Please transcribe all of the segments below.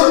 For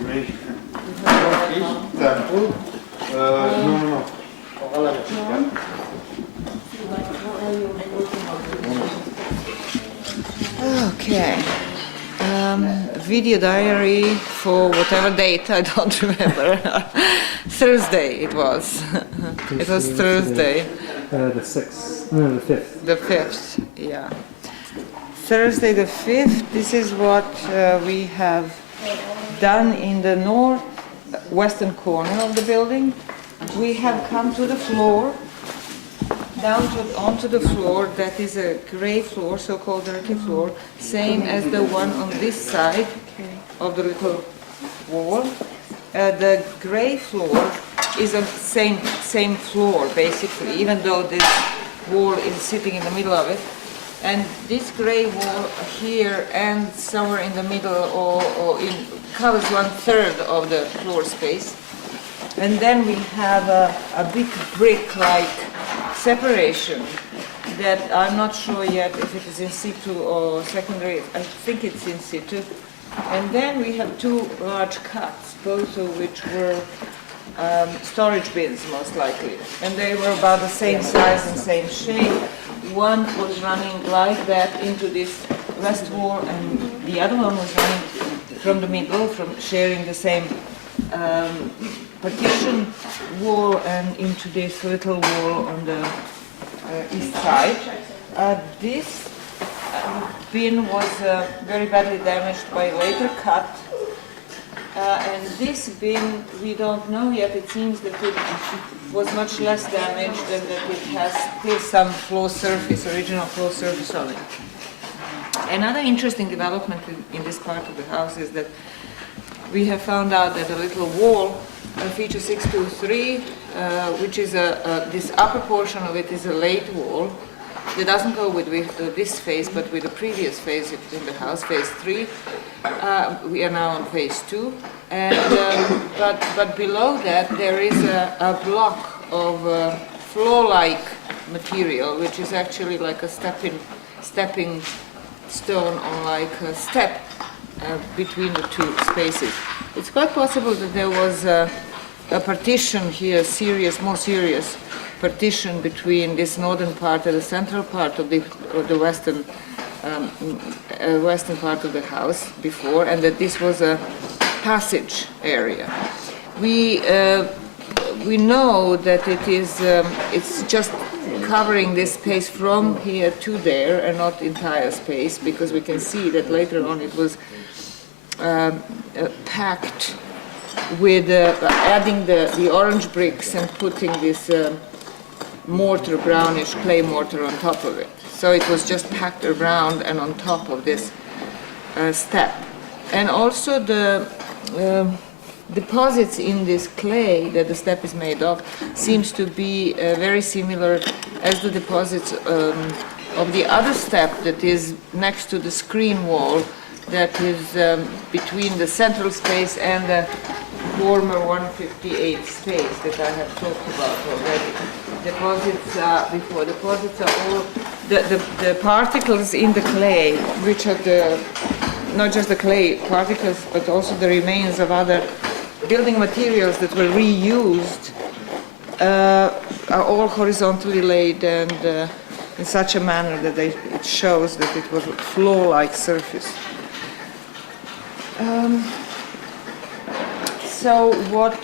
me. Temple. No. Okay. Video diary for whatever date, I don't remember. Thursday it was. It was Thursday. The 6th, no, the 5th. The 5th, yeah. Thursday the 5th, this is what we have done in the northwestern corner of the building. We have come to the floor, onto the floor that is a gray floor, so-called dirty floor, same as the one on this side of the little wall. The gray floor is a same floor basically, even though this wall is sitting in the middle of it. And this gray wall here and somewhere in the middle covers 1/3 of the floor space. And then we have a big brick-like separation that I'm not sure yet if it is in situ or secondary. I think it's in situ. And then we have two large cuts, both of which were storage bins most likely. And they were about the same size and same shape. One was running like that into this west wall, and the other one was running from the middle, from sharing the same partition wall and into this little wall on the east side. This bin was very badly damaged by a later cut. And this bin, we don't know yet. It seems that it was much less damaged and that it has still some floor surface, original floor surface on it. Another interesting development in this part of the house is that we have found out that a little wall, feature 623, which is this upper portion of it is a late wall. It doesn't go with this phase, but with the previous phase in the house, phase 3. We are now on phase 2, and but below that there is a block of floor-like material, which is actually like a stepping stone on like a step between the two spaces. It's quite possible that there was a partition here, more serious partition between this northern part and the central part of the western part of the house before, and that this was a passage area. We know that it's just covering this space from here to there and not entire space, because we can see that later on it was packed with adding the orange bricks and putting this mortar, brownish clay mortar on top of it. So it was just packed around and on top of this step. And also the deposits in this clay that the step is made of seems to be very similar as the deposits of the other step that is next to the screen wall that is between the central space and the former 158 space that I have talked about already. Deposits are all the particles in the clay, which are not just the clay particles, but also the remains of other building materials that were reused, are all horizontally laid and in such a manner that it shows that it was a floor-like surface. So what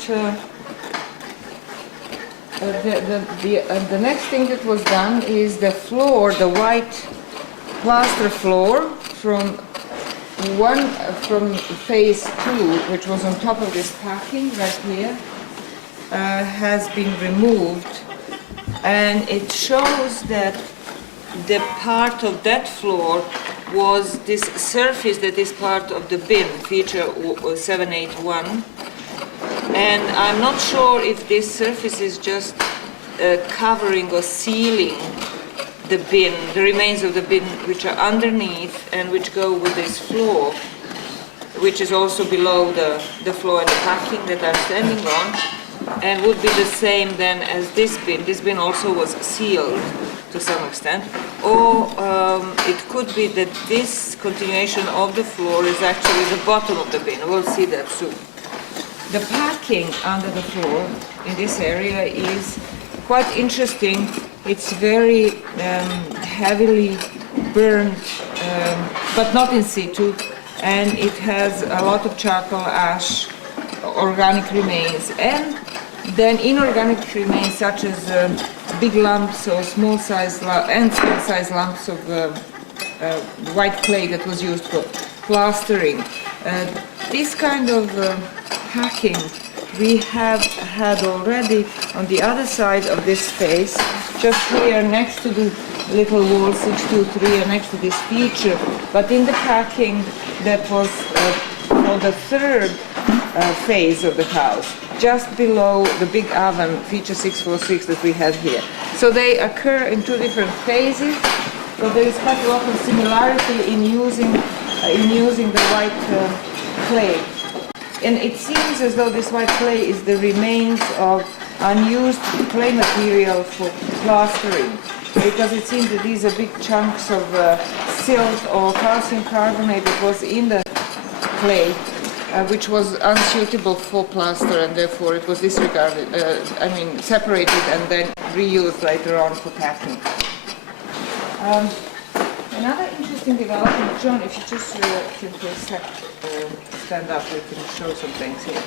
the next thing that was done is the floor, the white plaster floor from phase 2, which was on top of this packing right here, has been removed, and it shows that the part of that floor was this surface that is part of the bin, feature 781. And I'm not sure if this surface is just covering or sealing the bin, the remains of the bin which are underneath and which go with this floor, which is also below the floor and the packing that I'm standing on. and would be the same then as this bin. This bin also was sealed to some extent. Or it could be that this continuation of the floor is actually the bottom of the bin. We'll see that soon. The packing under the floor in this area is quite interesting. It's very heavily burned, but not in situ, and it has a lot of charcoal ash, organic remains, and then inorganic remains such as big lumps or small size lumps of white clay that was used for plastering. This kind of packing we have had already on the other side of this space, just here next to the little wall 623 and next to this feature, but in the packing that was for the third phase of the house, just below the big oven, feature 646 that we had here. So they occur in two different phases, but there is quite a lot of similarity in using the white clay. And it seems as though this white clay is the remains of unused clay material for plastering, because it seems that these are big chunks of silt or calcium carbonate that was in the clay, which was unsuitable for plaster, and therefore it was disregarded, separated and then reused later on for packing. Another interesting development, John, if you just can please stand up, we can show some things here,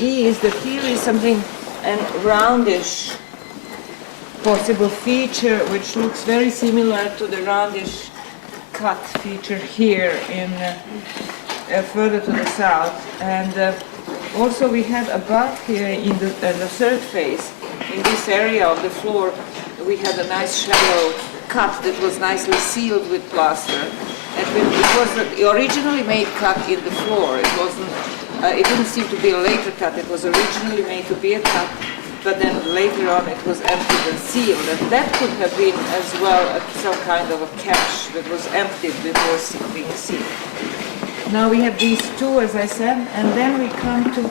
is that here is something, a roundish possible feature which looks very similar to the roundish cut feature here in further to the south. And also we had above here in the third phase, in this area of the floor, we had a nice shallow cut that was nicely sealed with plaster. And it was originally made cut in the floor. It wasn't. It didn't seem to be a later cut. It was originally made to be a cut, but then later on it was emptied and sealed. And that could have been as well some kind of a cache that was emptied before being sealed. Now we have these two, as I said, and then we come to,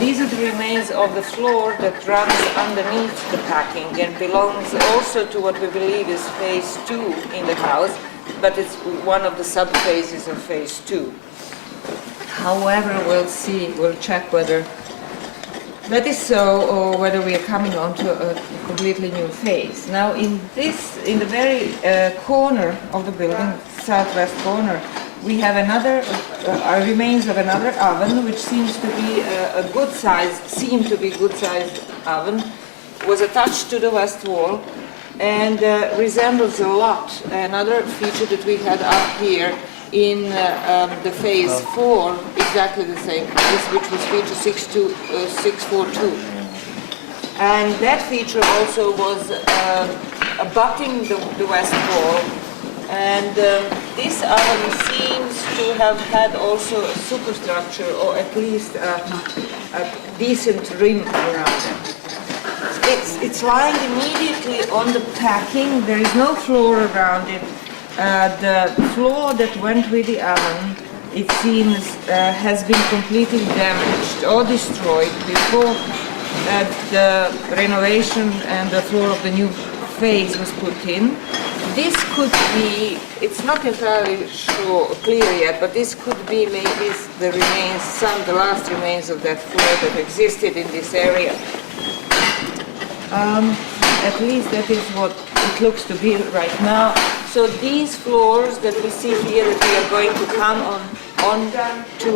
these are the remains of the floor that runs underneath the packing and belongs also to what we believe is phase 2 in the house, but it's one of the sub-phases of phase 2. However, we'll check whether that is so or whether we are coming on to a completely new phase. Now in the very corner of the building, southwest corner, we have another, remains of another oven, which seems to be a good size, good-sized oven, was attached to the west wall, and resembles a lot another feature that we had up here in the phase 4, exactly the same, which was feature 642. And that feature also was abutting the west wall. And this oven seems to have had also a superstructure, or at least a decent rim around it. It's lying immediately on the packing. There is no floor around it. The floor that went with the oven, it seems, has been completely damaged or destroyed before the renovation and the floor of the new phase was put in. This could be, it's not entirely clear yet, but this could be maybe the remains, the last remains of that floor that existed in this area. At least that is what it looks to be right now. So these floors that we see here that we are going to come on to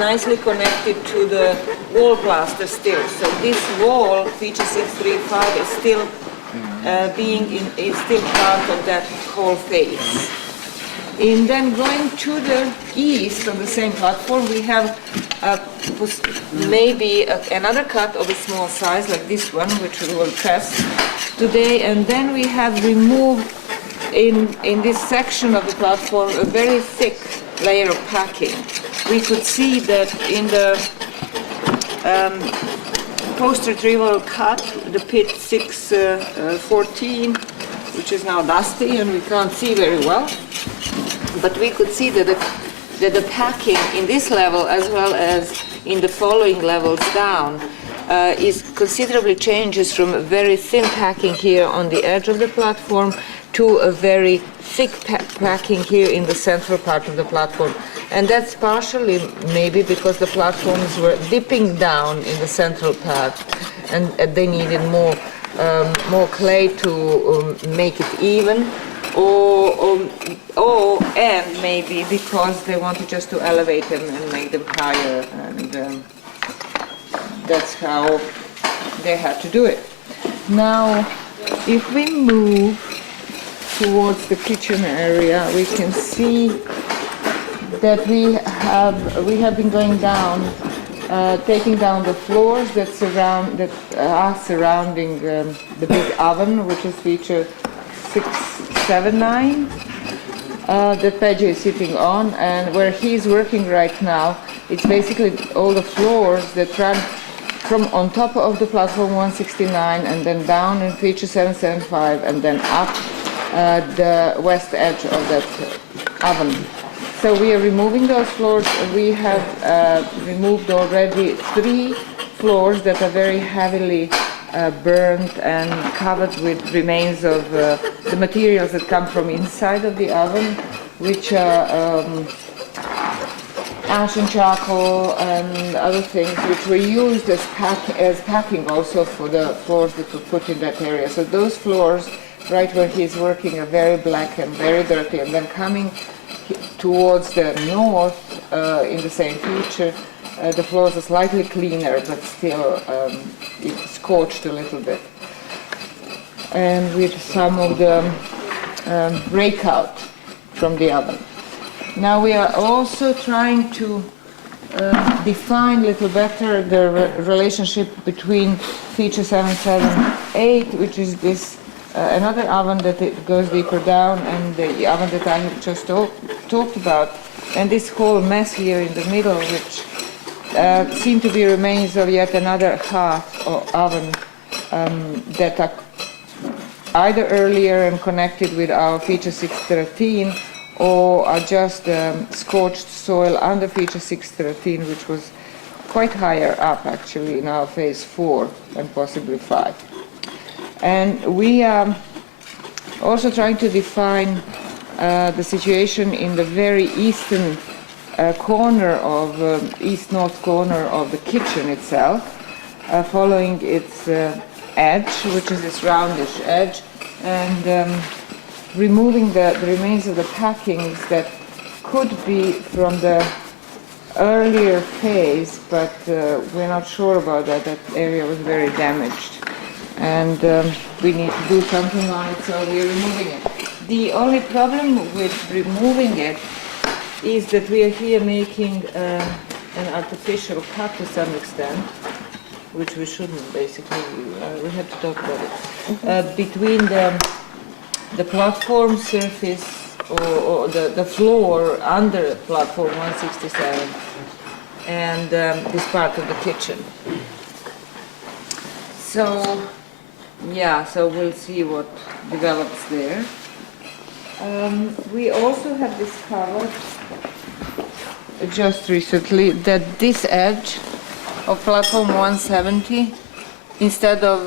nicely connected to the wall plaster still. So this wall, feature 635, is still is still part of that whole phase. And then going to the east on the same platform, we have maybe another cut of a small size like this one, which we will test today. And then we have removed in this section of the platform a very thick layer of packing. We could see that in the post-retrieval cut, the pit 614, which is now dusty and we can't see very well, but we could see that the packing in this level as well as in the following levels down is considerably changes from a very thin packing here on the edge of the platform to a very thick packing here in the central part of the platform. And that's partially maybe because the platforms were dipping down in the central part, and they needed more clay to make it even, and maybe because they wanted just to elevate them and make them higher, and that's how they had to do it. Now, if we move towards the kitchen area, we can see that we have been going down, taking down the floors that are surrounding the big oven, which is feature 679 that Pedro is sitting on, and where he's working right now, it's basically all the floors that run from on top of the platform 169 and then down in feature 775 and then up the west edge of that oven. So we are removing those floors. We have removed already 3 floors that are very heavily burned and covered with remains of the materials that come from inside of the oven, which are ash and charcoal and other things which were used as packing also for the floors that were put in that area. So those floors right where he's working are very black and very dirty, and then coming towards the north in the same feature, the floors are slightly cleaner, but still it's scorched a little bit. And with some of the rake out from the oven. Now we are also trying to define a little better the relationship between feature 778, which is this another oven that it goes deeper down, and the oven that I have just talked about, and this whole mess here in the middle, which seem to be remains of yet another hearth or oven that are either earlier and connected with our feature 613, or are just scorched soil under feature 613, which was quite higher up actually in our phase 4 and possibly 5. And we are also trying to define the situation in the very eastern corner of east-north corner of the kitchen itself, following its edge, which is this roundish edge, and removing the remains of the packings that could be from the earlier phase, but we're not sure about that. That area was very damaged, and we need to do something on it, so we're removing it. The only problem with removing it is that we are here making an artificial cut to some extent, which we shouldn't basically. We have to talk about it. Between the platform surface or the floor under platform 167 and this part of the kitchen. So, yeah, so we'll see what develops there. We also have discovered just recently that this edge of platform 170, instead of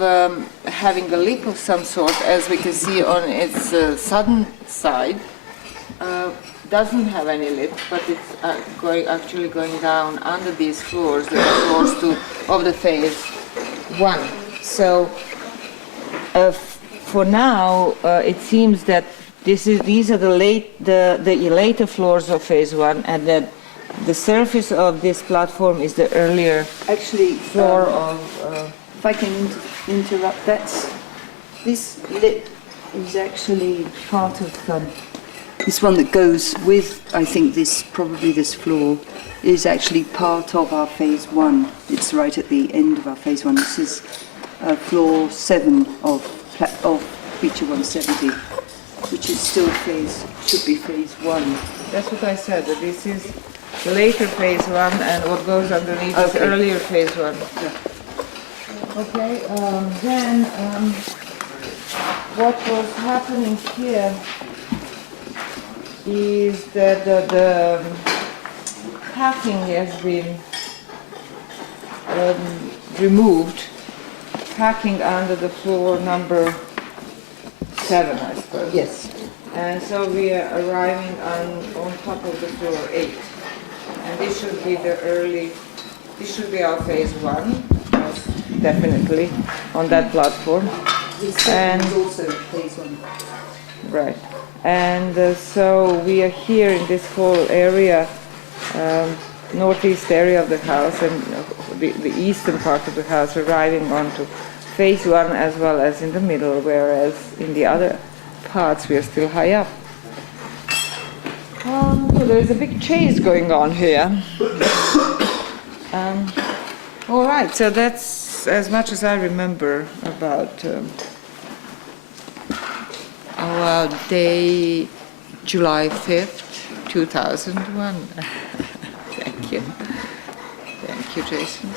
having a lip of some sort, as we can see on its southern side, doesn't have any lip, but it's actually going down under these floors, the floors of the phase 1. So for now, it seems that these are the later floors of phase 1, and that the surface of this platform is the earlier floor of. If I can interrupt, this lip is actually part of this one that goes with, I think, this floor is actually part of our phase 1. It's right at the end of our phase 1. This is floor 7 of feature 170, which is still should be phase 1. That's what I said, that this is the later phase 1, and what goes underneath is earlier phase 1. Yeah. Okay, then what was happening here is that the packing has been removed, packing under the floor number 7, I suppose. Yes. And so we are arriving on top of the floor 8. And this should be this should be our phase 1, most definitely, on that platform. And also phase 1. Right. And so we are here in this whole area, northeast area of the house, and the eastern part of the house, arriving onto phase 1 as well as in the middle, whereas in the other parts we are still high up. So there is a big chase going on here. All right, so that's as much as I remember about our day, July 5th, 2001. Thank you. Thank you, Jason.